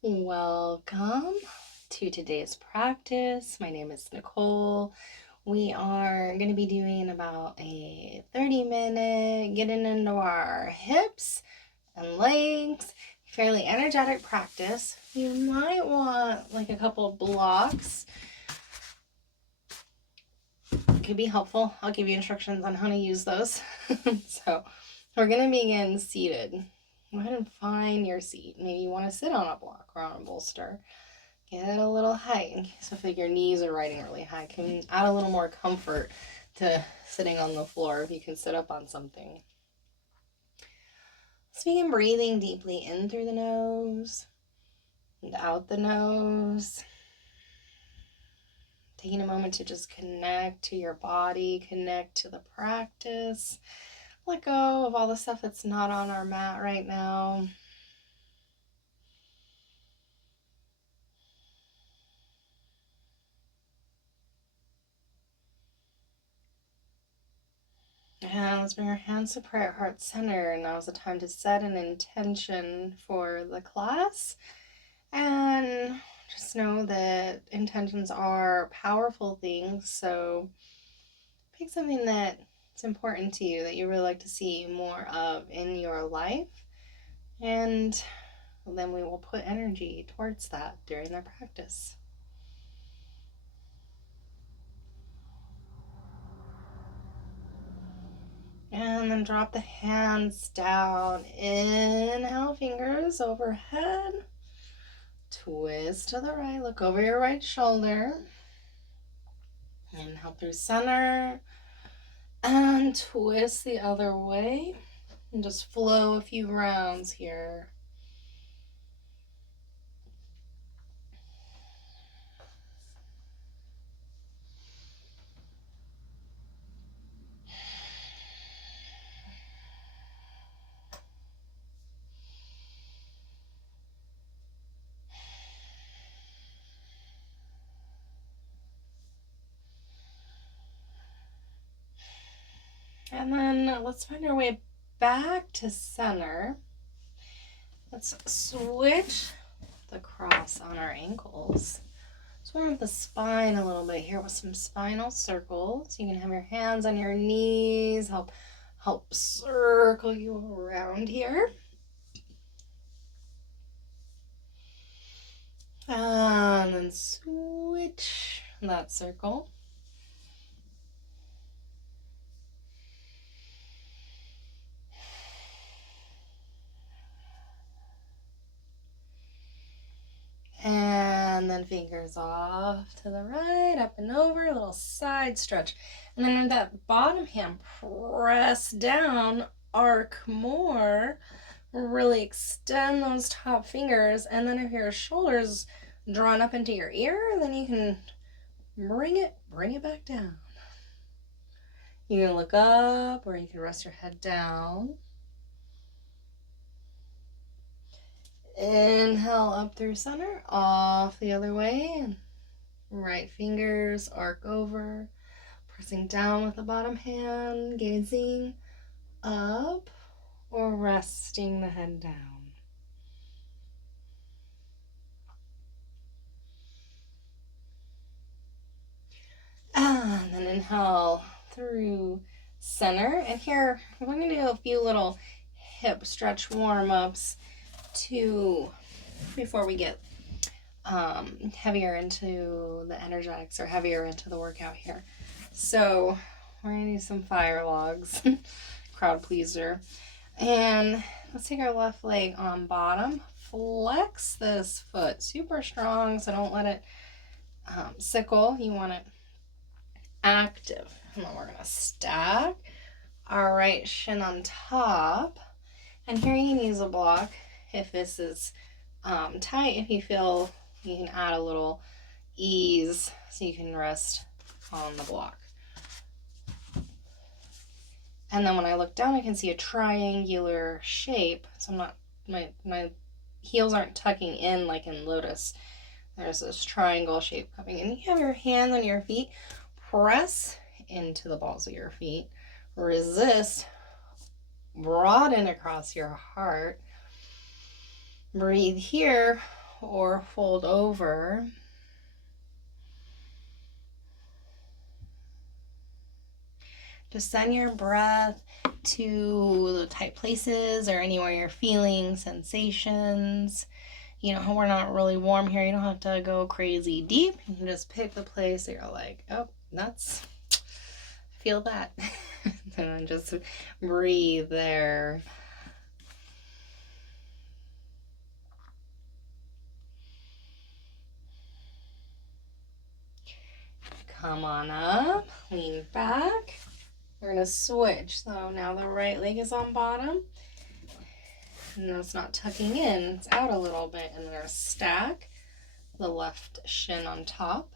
Welcome to today's practice. My name is Nicole. We are going to be doing about a 30-minute getting into our hips and legs, fairly energetic practice. You might want like a couple of blocks. It could be helpful. I'll give you instructions on how to use those. So we're going to begin seated. Go ahead and find your seat. Maybe you want to sit on a block or on a bolster. Get a little height in case if your knees are riding really high. Can add a little more comfort to sitting on the floor if you can sit up on something. Let's begin breathing deeply in through the nose and out the nose. Taking a moment to just connect to your body, connect to the practice. Let go of all the stuff that's not on our mat right now. And let's bring our hands to prayer, heart center. Now is the time to set an intention for the class. And just know that intentions are powerful things. So pick something that's important to you, that you really like to see more of in your life. And then we will put energy towards that during the practice. And then drop the hands down. Inhale, fingers overhead. Twist to the right. Look over your right shoulder. Inhale through center. And twist the other way. And just flow a few rounds here. And then let's find our way back to center. Let's switch the cross on our ankles. Let's warm up the spine a little bit here with some spinal circles. You can have your hands on your knees, help circle you around here. And then switch that circle. And then fingers off to the right, up and over, a little side stretch. And then with that bottom hand, press down, arc more, really extend those top fingers. And then if your shoulders drawn up into your ear, then you can bring it back down. You can look up or you can rest your head down. Inhale up through center, off the other way. Right fingers arc over, pressing down with the bottom hand, gazing up or resting the head down. And then inhale through center. And here we're going to do a few little hip stretch warm-ups before we get heavier into the energetics or heavier into the workout here. So we're going to do some fire logs, crowd pleaser. And let's take our left leg on bottom. Flex this foot super strong, so don't let it sickle. You want it active. And then we're going to stack our right shin on top. And here you can use a block if this is tight. If you feel you can add a little ease so you can rest on the block. And then when I look down, I can see a triangular shape. So I'm not, my heels aren't tucking in like in lotus. There's this triangle shape coming in. You have your hands on your feet. Press into the balls of your feet. Resist. Broaden across your heart. Breathe here or fold over. Just send your breath to the tight places or anywhere you're feeling sensations. You know, we're not really warm here. You don't have to go crazy deep. You can just pick the place that you're like, oh, that's, feel that. And then just breathe there. Come on up, lean back. We're gonna switch. So now the right leg is on bottom. And it's not tucking in, it's out a little bit. And we're gonna stack the left shin on top.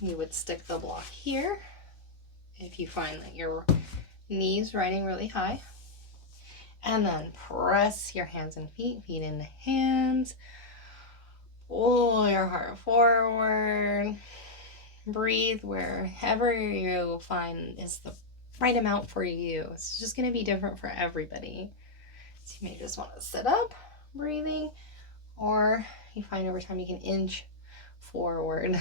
You would stick the block here if you find that your knees riding really high. And then press your hands and feet into hands. Pull your heart forward. Breathe wherever you find is the right amount for you. It's just going to be different for everybody. So you may just want to sit up, breathing, or you find over time you can inch forward.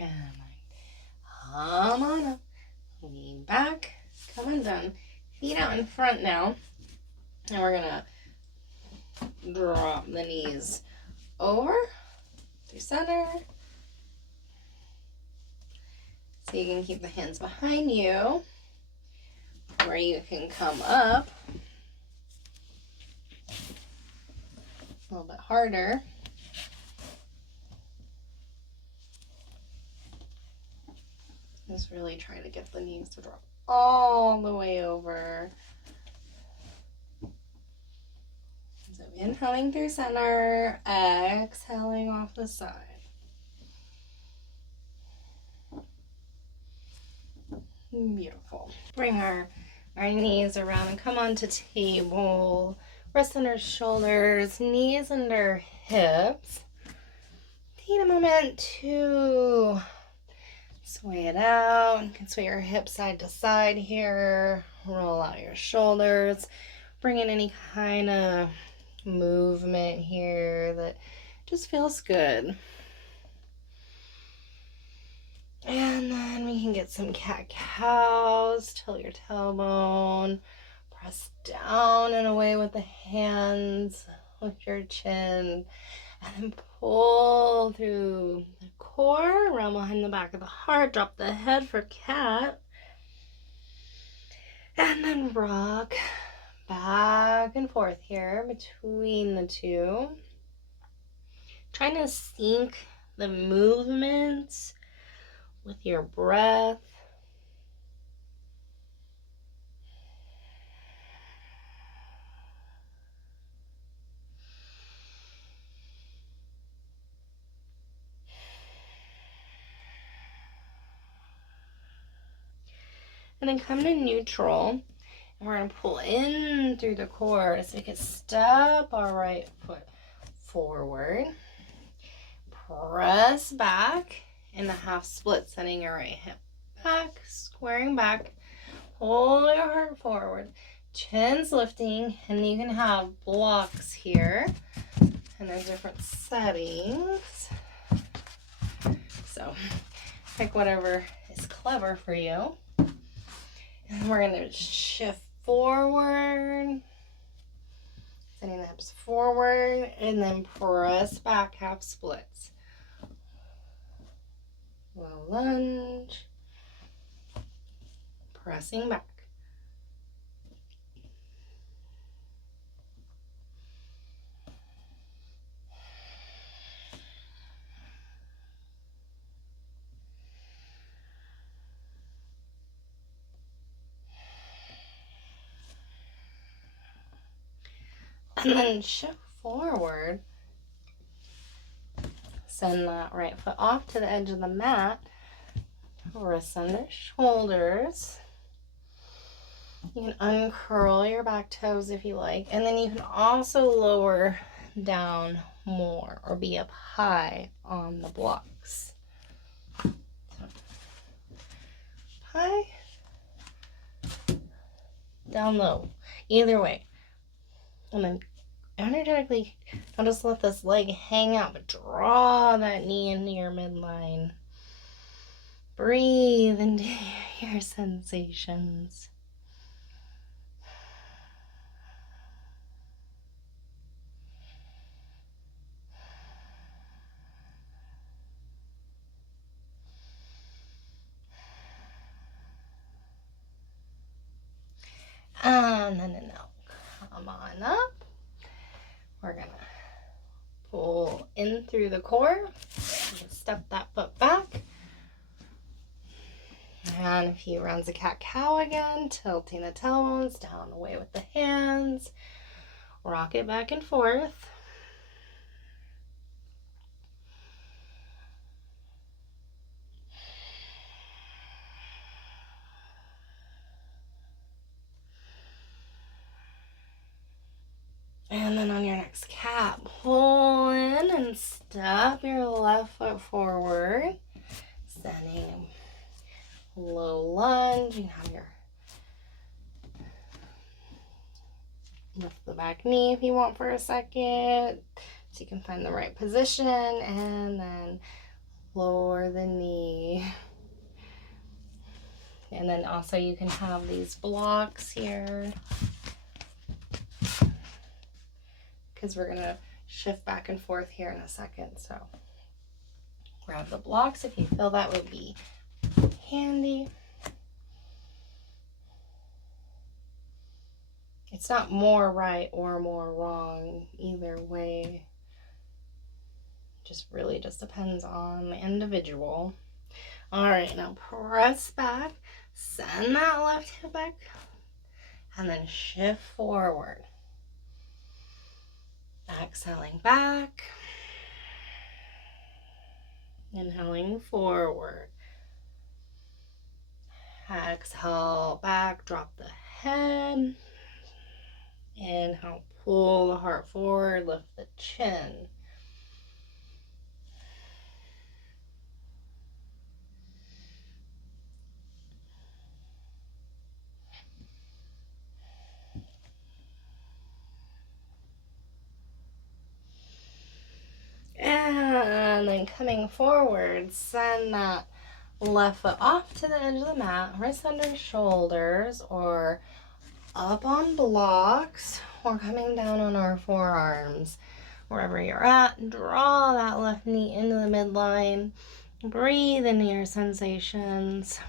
And come on up, lean back, come undone, feet out in front now, and we're gonna drop the knees over through center, so you can keep the hands behind you, where you can come up a little bit harder. Just really try to get the knees to drop all the way over. So inhaling through center, exhaling off the side. Beautiful. Bring our knees around and come onto table. Rest under shoulders, knees under hips. Take a moment to sway it out. You can sway your hips side to side here. Roll out your shoulders. Bring in any kind of movement here that just feels good. And then we can get some cat-cows. Tilt your tailbone. Press down and away with the hands. Lift your chin. And then pull through the core, around behind the back of the heart. Drop the head for cat. And then rock back and forth here between the two. Trying to sync the movements with your breath. And then come to neutral. And we're going to pull in through the core so we can step our right foot forward. Press back in the half split, sending your right hip back, squaring back. Pull your heart forward. Chin's lifting, and you can have blocks here. And there's different settings. So pick whatever is clever for you. And we're going to shift forward, sending the hips forward, and then press back half splits. Low lunge, pressing back. And then shift forward. Send that right foot off to the edge of the mat. Wrists under shoulders. You can uncurl your back toes if you like. And then you can also lower down more or be up high on the blocks. So, high, down low, either way. And then energetically, don't just let this leg hang out, but draw that knee into your midline. Breathe into your sensations. And then now, come on up. We're gonna pull in through the core. Step that foot back. And a few rounds of cat-cow again, tilting the tailbones down away with the hands. Rock it back and forth. And then on your next cat, pull in and step your left foot forward. Sending low lunge. You can have your lift the back knee if you want for a second, so you can find the right position, and then lower the knee. And then also you can have these blocks here, because we're gonna shift back and forth here in a second. So grab the blocks if you feel that would be handy. It's not more right or more wrong either way. Just really just depends on the individual. All right, now press back, send that left hip back, and then shift forward. Exhaling back, inhaling forward. Exhale back, drop the head. Inhale, pull the heart forward, lift the chin. And then coming forward, send that left foot off to the edge of the mat, wrist under shoulders, or up on blocks, or coming down on our forearms. Wherever you're at, draw that left knee into the midline. Breathe into your sensations.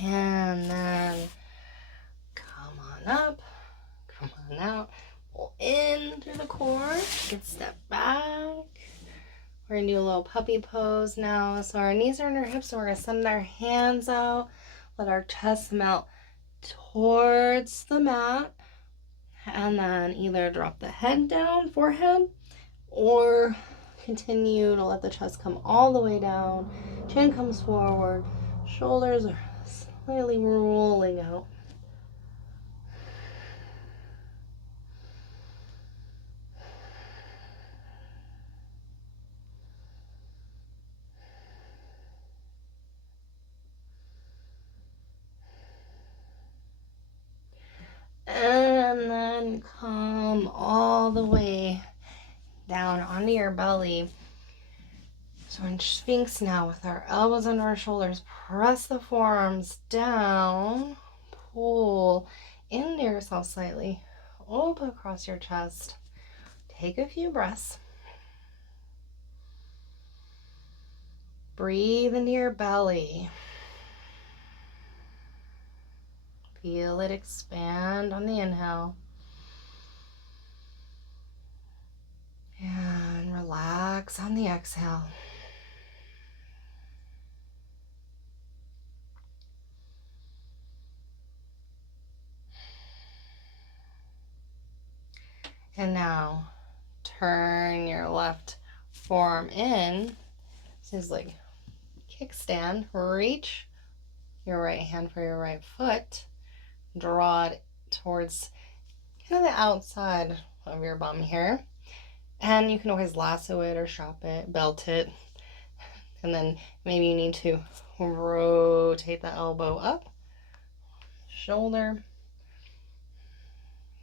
And then come on up, come on out, pull in through the core, take a step back. We're gonna do a little puppy pose now. So our knees are on our hips, and we're gonna send our hands out, let our chest melt towards the mat, and then either drop the head down, forehead, or continue to let the chest come all the way down. Chin comes forward, shoulders are slightly rolling out. And then come all the way down onto your belly. So in Sphinx now, with our elbows under our shoulders, press the forearms down, pull into yourself slightly, open across your chest. Take a few breaths. Breathe into your belly. Feel it expand on the inhale. And relax on the exhale. And now turn your left forearm in. This is like kickstand. Reach your right hand for your right foot. Draw it towards kind of the outside of your bum here. And you can always lasso it or shop it, belt it. And then maybe you need to rotate the elbow up, shoulder.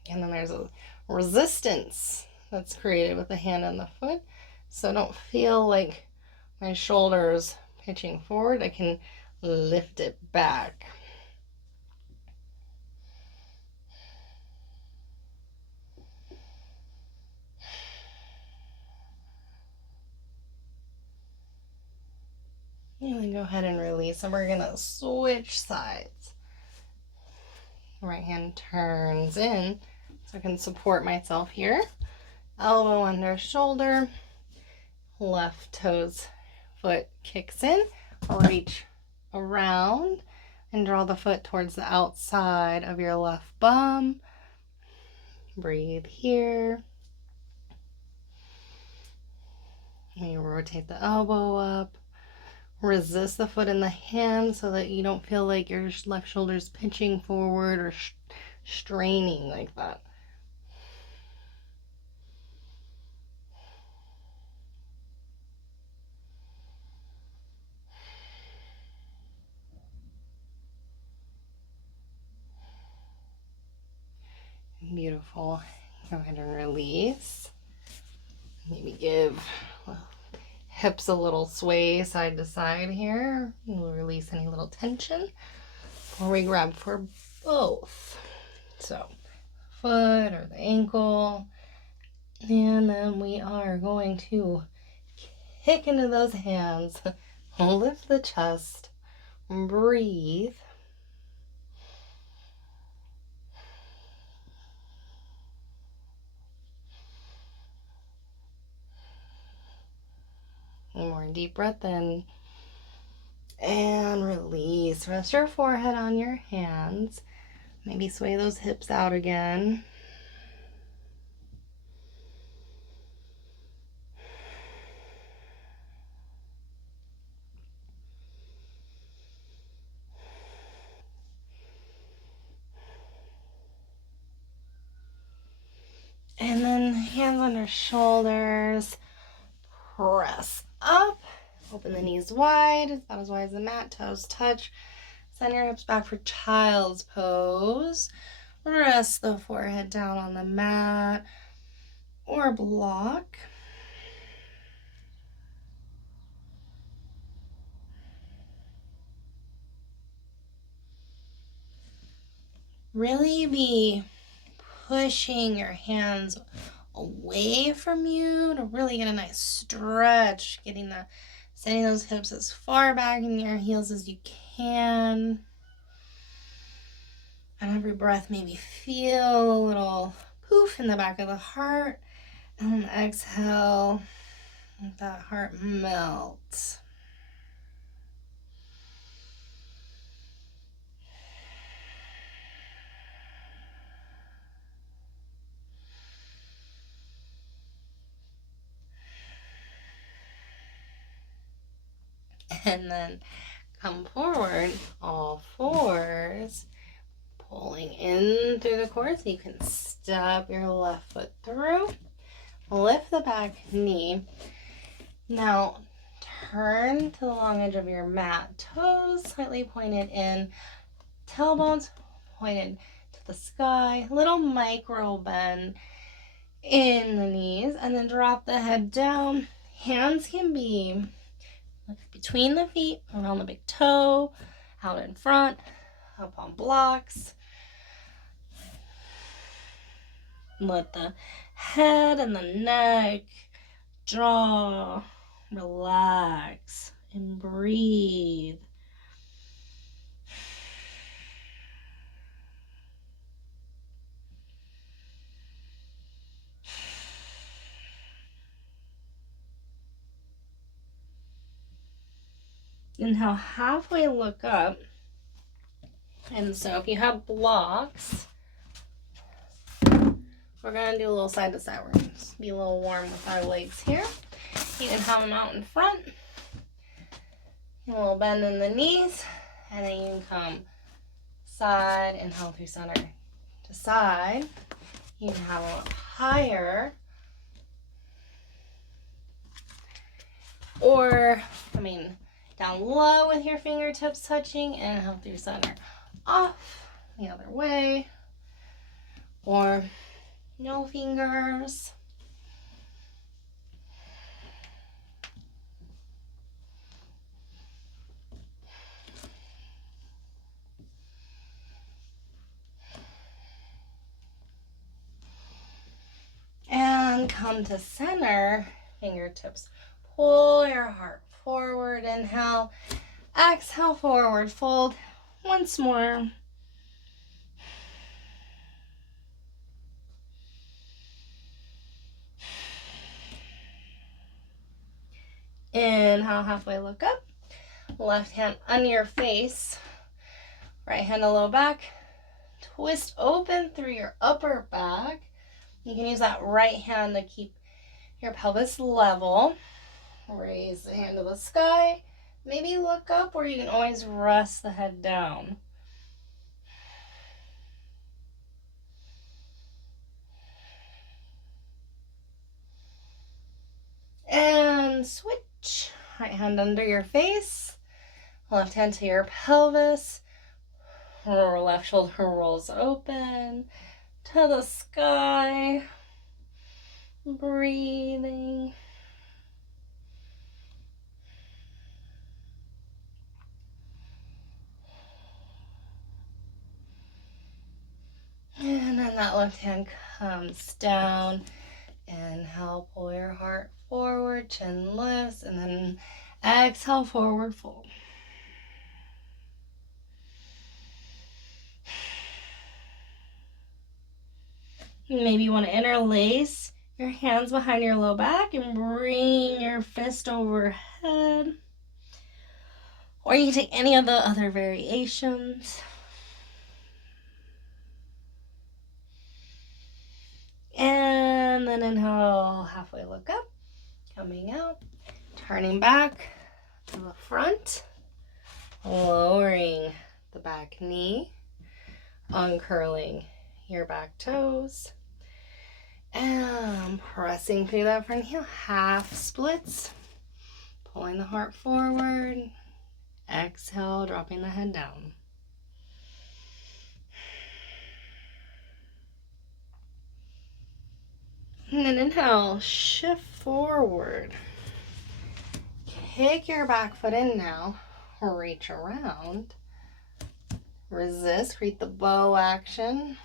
And then there's a resistance that's created with the hand and the foot. So don't feel like my shoulder's pitching forward. I can lift it back. And then go ahead and release. And we're going to switch sides. Right hand turns in so I can support myself here. Elbow under shoulder. Left toes, foot kicks in. Reach around and draw the foot towards the outside of your left bum. Breathe here. And you rotate the elbow up. Resist the foot in the hand so that you don't feel like your left shoulder's pinching forward or straining like that. Beautiful. Go ahead and release. Maybe give hips a little sway side to side here. We'll release any little tension before we grab for both. So, foot or the ankle. And then we are going to kick into those hands. Lift the chest. Breathe. One more deep breath in. And release. Rest your forehead on your hands. Maybe sway those hips out again. And then hands under shoulders. Press up. Open the knees wide, about as wide as the mat. Toes touch. Send your hips back for child's pose. Rest the forehead down on the mat or block. Really be pushing your hands away from you to really get a nice stretch, sending those hips as far back in your heels as you can. And every breath, maybe feel a little poof in the back of the heart. And then exhale, let that heart melt. And then come forward, all fours, pulling in through the core so you can step your left foot through. Lift the back knee. Now turn to the long edge of your mat. Toes slightly pointed in. Tailbones pointed to the sky. Little micro bend in the knees. And then drop the head down. Hands can be between the feet, around the big toe, out in front, up on blocks. Let the head and the neck, jaw, relax and breathe. And now halfway look up. And so if you have blocks, we're going to do a little side to side. We're going to be a little warm with our legs here. You can have them out in front. A little bend in the knees. And then you can come side, inhale through center to side. You can have them up higher. Or, down low with your fingertips touching. Inhale through center. Off the other way. Or no fingers. And come to center, fingertips. Pull your heart forward, inhale. Exhale, forward fold. Once more. Inhale, halfway look up. Left hand under your face. Right hand a little back. Twist open through your upper back. You can use that right hand to keep your pelvis level. Raise the hand to the sky. Maybe look up, or you can always rest the head down. And switch. Right hand under your face. Left hand to your pelvis. Left shoulder rolls open to the sky. Breathing. And then that left hand comes down. Inhale, pull your heart forward, chin lifts, and then exhale, forward fold. Maybe you want to interlace your hands behind your low back and bring your fist overhead. Or you can take any of the other variations. And then inhale, halfway look up, coming out, turning back to the front, lowering the back knee, uncurling your back toes, and pressing through that front heel, half splits, pulling the heart forward, exhale, dropping the head down. And then inhale, shift forward. Kick your back foot in now, reach around, resist, create the bow action.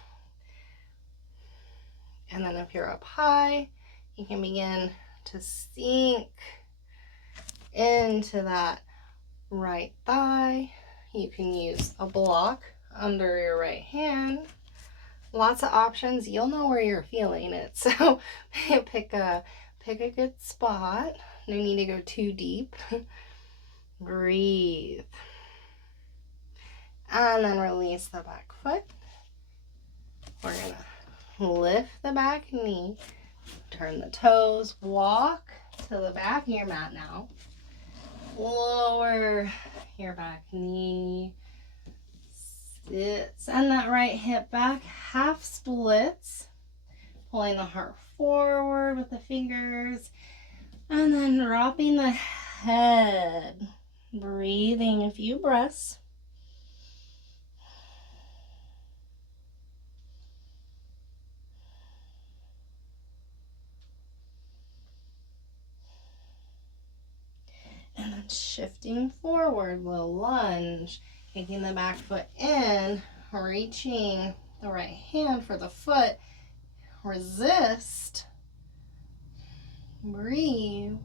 And then if you're up high, you can begin to sink into that right thigh. You can use a block under your right hand. Lots of options. You'll know where you're feeling it. So pick a good spot. No need to go too deep. Breathe. And then release the back foot. We're going to lift the back knee. Turn the toes. Walk to the back of your mat now. Lower your back knee. Send that right hip back. Half splits. Pulling the heart forward with the fingers. And then dropping the head. Breathing a few breaths. And then shifting forward, little lunge. Taking the back foot in, reaching the right hand for the foot. Resist. Breathe.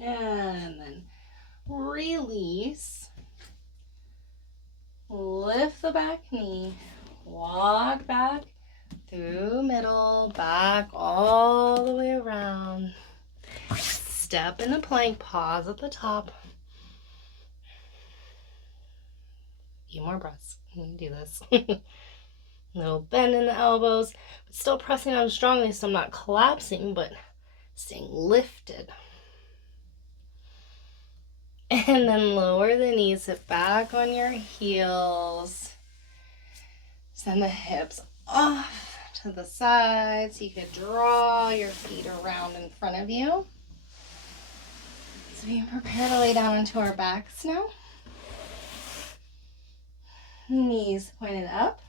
And then release. Lift the back knee. Walk back through middle, back all the way around. Step into plank, pause at the top. Few more breaths. You can do this. No bend in the elbows, but still pressing on strongly so I'm not collapsing, but staying lifted. And then lower the knees, sit back on your heels. Send the hips off to the sides. You could draw your feet around in front of you. So we prepare to lay down into our backs now. Knees pointed up.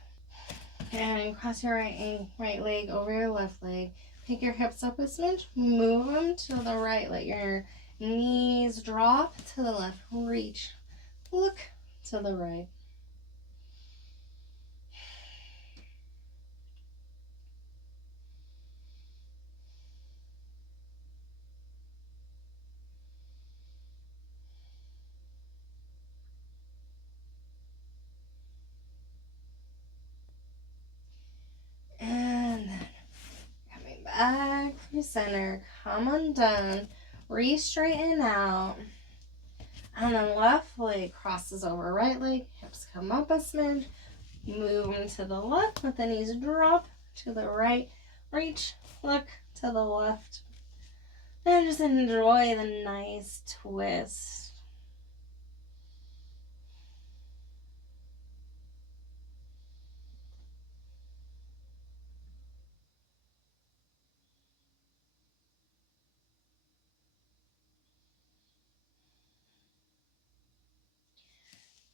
And cross your right leg over your left leg. Pick your hips up a smidge. Move them to the right. Let your knees drop to the left. Reach. Look to the right. And then coming back through center. Come undone. Re-straighten out. And then left leg crosses over right leg. Hips come up a smidge. Move them to the left. Let the knees drop to the right. Reach. Look to the left. And just enjoy the nice twist.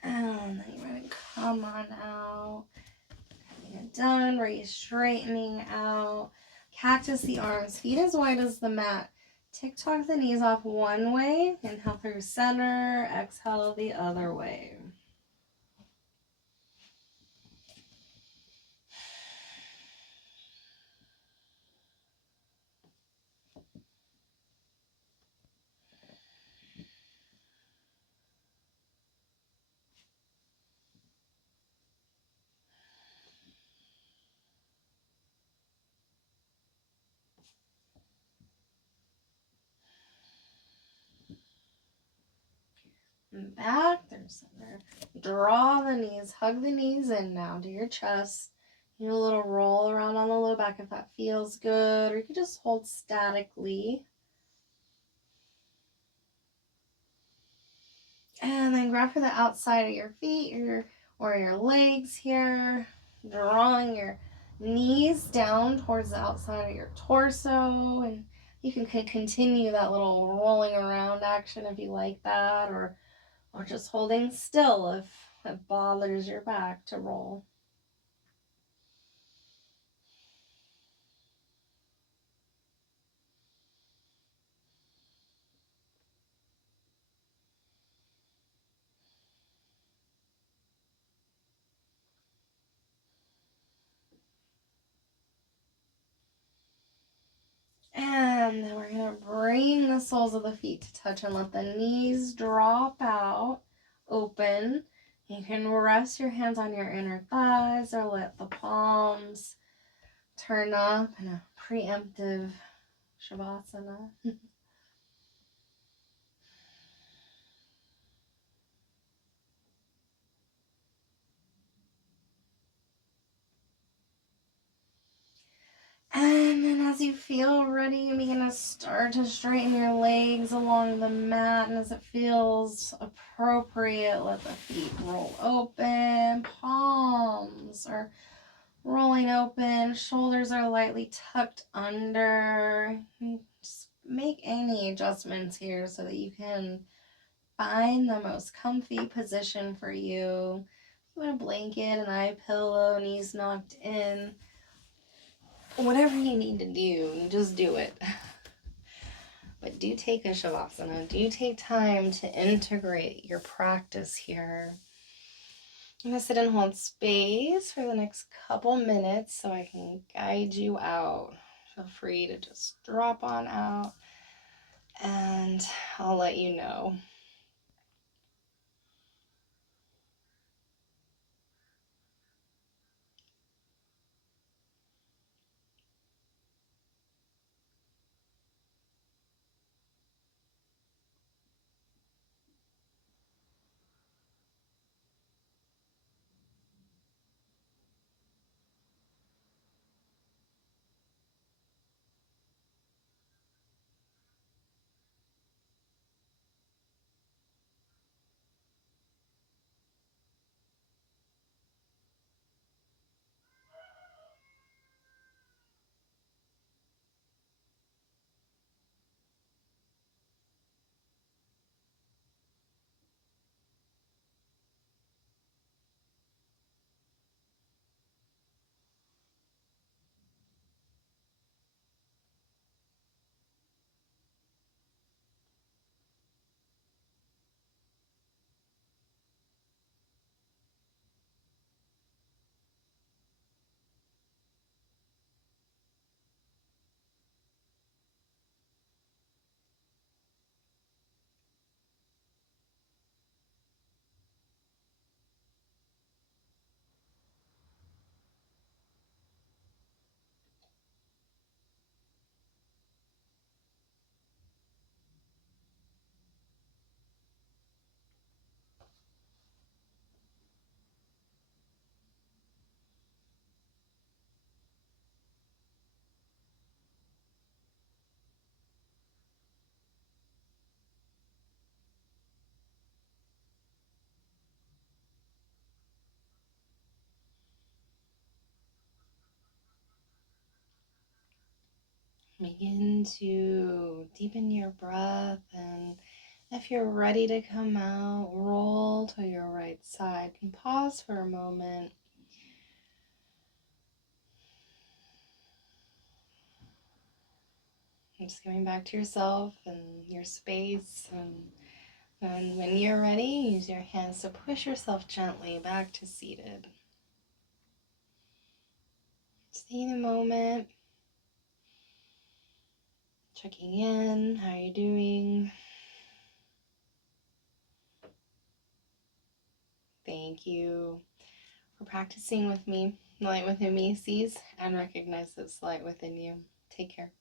And then you're going to come on out. Coming done. Re-straightening out. Cactus the arms. Feet as wide as the mat. Tick-tock the knees off one way. Inhale through center. Exhale the other way. Back through center. Draw the knees. Hug the knees in now to your chest. Do a little roll around on the low back if that feels good. Or you could just hold statically. And then grab for the outside of your feet or your legs here. Drawing your knees down towards the outside of your torso. And you can continue that little rolling around action if you like that. Or just holding still if it bothers your back to roll. And then we're going to bring the soles of the feet to touch and let the knees drop out, open. You can rest your hands on your inner thighs or let the palms turn up in a preemptive Savasana. And then as you feel ready, you begin to start to straighten your legs along the mat. And as it feels appropriate, let the feet roll open. Palms are rolling open. Shoulders are lightly tucked under. Just make any adjustments here so that you can find the most comfy position for you. You want a blanket, an eye pillow, knees knocked in. Whatever you need to do, just do it. But do take a Shavasana. Do take time to integrate your practice here. I'm going to sit and hold space for the next couple minutes so I can guide you out. Feel free to just drop on out and I'll let you know. Begin to deepen your breath, and if you're ready to come out, roll to your right side and pause for a moment. And just coming back to yourself and your space. And when you're ready, use your hands to push yourself gently back to seated. Just taking a moment, checking in, how you're doing. Thank you for practicing with me. The light within me sees and recognizes light within you. Take care.